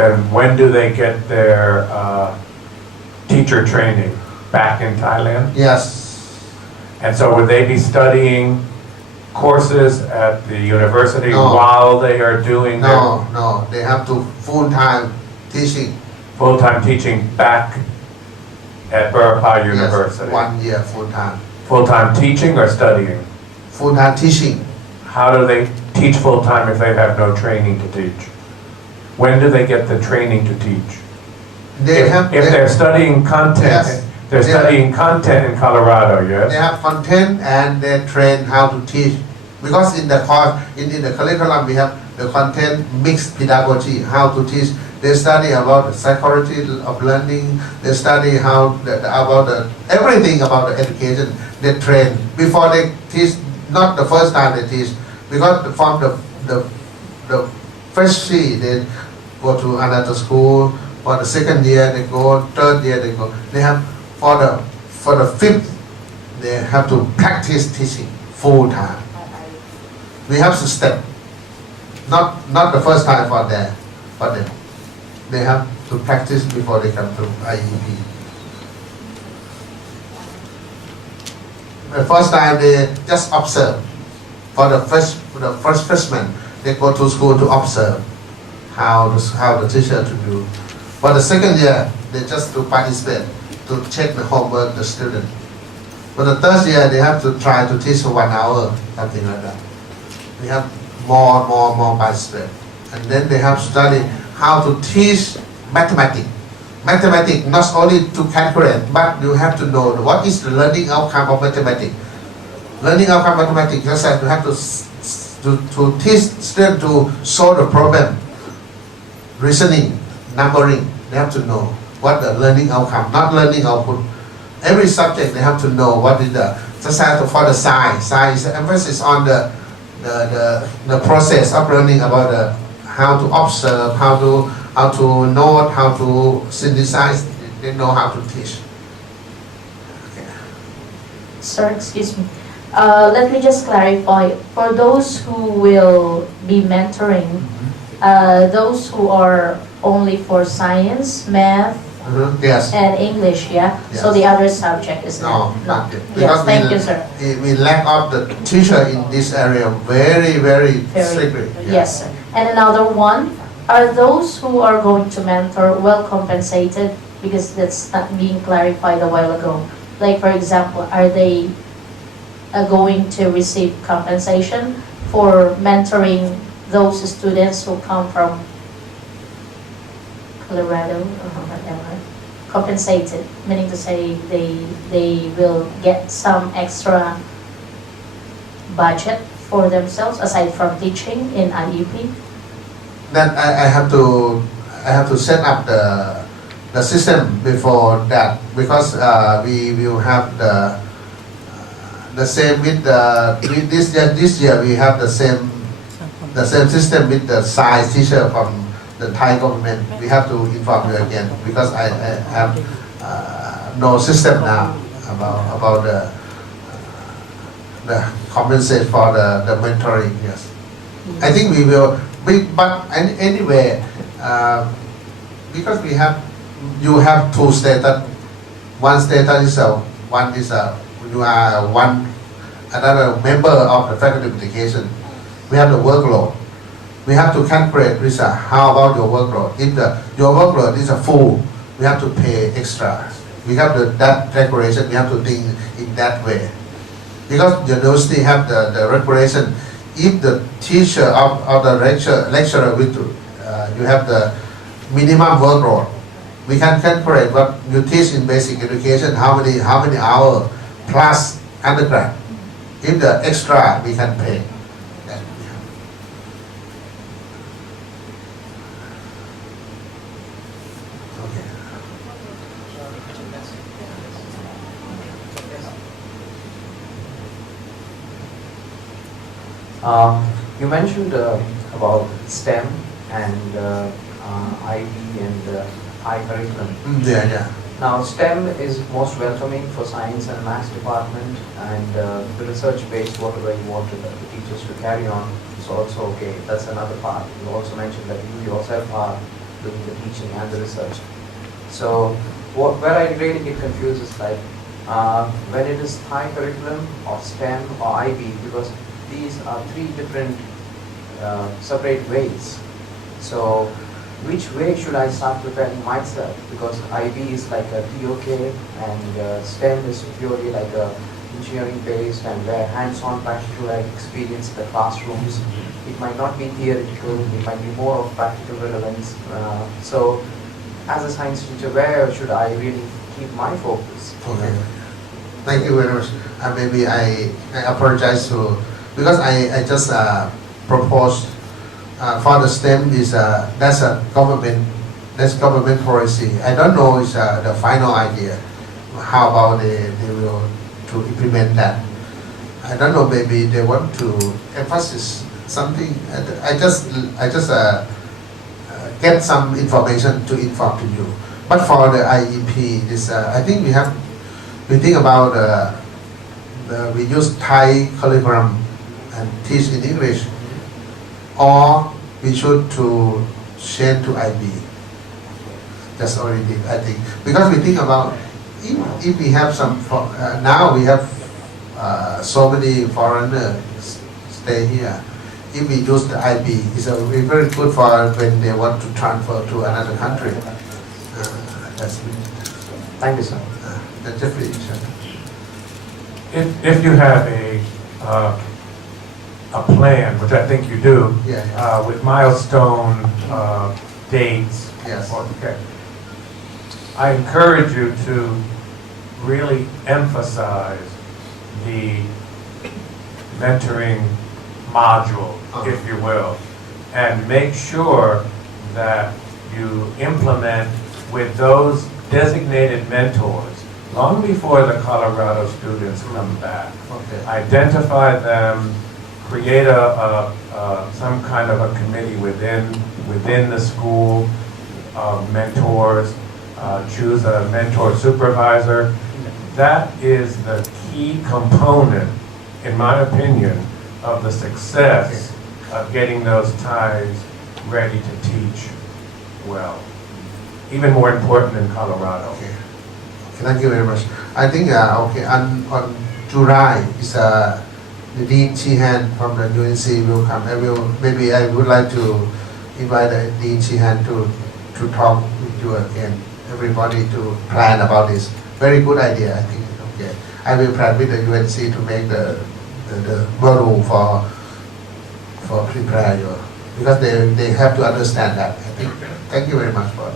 then when do they get their teacher training? Back in Thailand? Yes. And so would they be studying courses at the university No. while they are doing No, they have to full-time teaching. full-time teaching back at Burapha University? Yes, 1 year full-time. Full-time teaching or studying? Full-time teaching. How do they teach full-time if they have no training to teach? When do they get the training to teach? If they're studying content, Yes. they're studying content in Colorado, They yes? have content and they train how to teach. Because in the course, in the curriculum, we have the content mixed pedagogy, how to teach. They study about the psychology of learning. They study everything about the education. They train before they teach. Not the first time they teach, because from the first year they go to another school. For the second year they go, third year they go. They have for the fifth they have to practice teaching full time. We have to step. Not the first time for them. They have to practice before they come to IEP. The first time they just observe. For the first freshman, they go to school to observe how the teacher to do. For the second year, they just to participate, to check the homework the student. For the third year, they have to try to teach for 1 hour, something like that. We have more participate. And then they have study how to teach mathematics. Mathematics not only to calculate, but you have to know what is the learning outcome of mathematics. Learning outcome of mathematics, just as you have to teach students to solve the problem. Reasoning, numbering, they have to know what the learning outcome, not learning output. Every subject they have to know what is the, just as for the science. Science emphasis on the process of learning about how to observe, how to note, how to synthesize. They know how to teach. Okay. Sir, excuse me. Let me just clarify. For those who will be mentoring, those who are only for science, math, Yes. and English, yeah? Yes. So the other subject is No, not? not yet. Yes, Because thank you, sir. we lack of the teacher in this area very strictly. Yes, sir. And another one, are those who are going to mentor well compensated? Because that's not being clarified a while ago. Like, for example, are they going to receive compensation for mentoring those students who come from Colorado or whatever? Compensated, meaning to say they will get some extra budget for themselves aside from teaching in IEP. Then I have to set up the system before that, because we will have the same with this year we have the same system with the science teacher from the Thai government. We have to inform you again, because I have no system now about the compensate for the mentoring. Yes, I think we will. But anyway, because you have two status. One status is you are another member of the faculty of education. We have the workload. We have to calculate with how about your workload. If your workload is full, we have to pay extra. We have that regulation. We have to think in that way, because the university have the regulation. If the teacher or the lecturer with you have the minimum workload, we can calculate what you teach in basic education, how many hours plus undergrad. If the extra, we can pay. Okay. You mentioned about STEM and IB and high curriculum. Yeah. Now STEM is most welcoming for science and maths department, and the research based whatever you want the teachers to carry on is also okay. That's another part. You also mentioned that you yourself are doing the teaching and the research. So where I really get confused is like when it is Thai curriculum or STEM or IB, because these are three different separate ways. So which way should I start preparing myself? Because IB is like a TOK and STEM is purely like a engineering based and where hands-on practical like experience in the classrooms. It might not be theoretical, it might be more of practical relevance. So as a science teacher, where should I really keep my focus? Okay. Thank you very much. Maybe I apologize to, because I just proposed for the STEM is that's government policy. I don't know is the final idea. How about they will to implement that? I don't know. Maybe they want to emphasize something. I just get some information to inform to you. But for the IEP, this I think we think about we use Thai curriculum and teach in English, or we should to change to IB. That's already I think, because we think about if we have some now we have so many foreigners stay here. If we use the IB, it's very good for when they want to transfer to another country. That's Thank you, sir. that's definitely. If you have a plan, which I think you do, Yeah. with milestone dates. Yes. Okay. I encourage you to really emphasize the mentoring module, if you will, and make sure that you implement with those designated mentors long before the Colorado students come back. Okay. Identify them, create some kind of a committee within the school of mentors, choose a mentor supervisor. That is the key component, in my opinion, of the success of getting those Thais ready to teach well. Even more important in Colorado. Okay. Thank you very much. I think okay on July is the Dean Sheehan from the UNC will come. Maybe I would like to invite the Dean Sheehan to talk with you again. Everybody to plan about this. Very good idea. I think. Okay. I will plan with the UNC to make the module for prepare your, because they have to understand that. I think. Thank you very much for.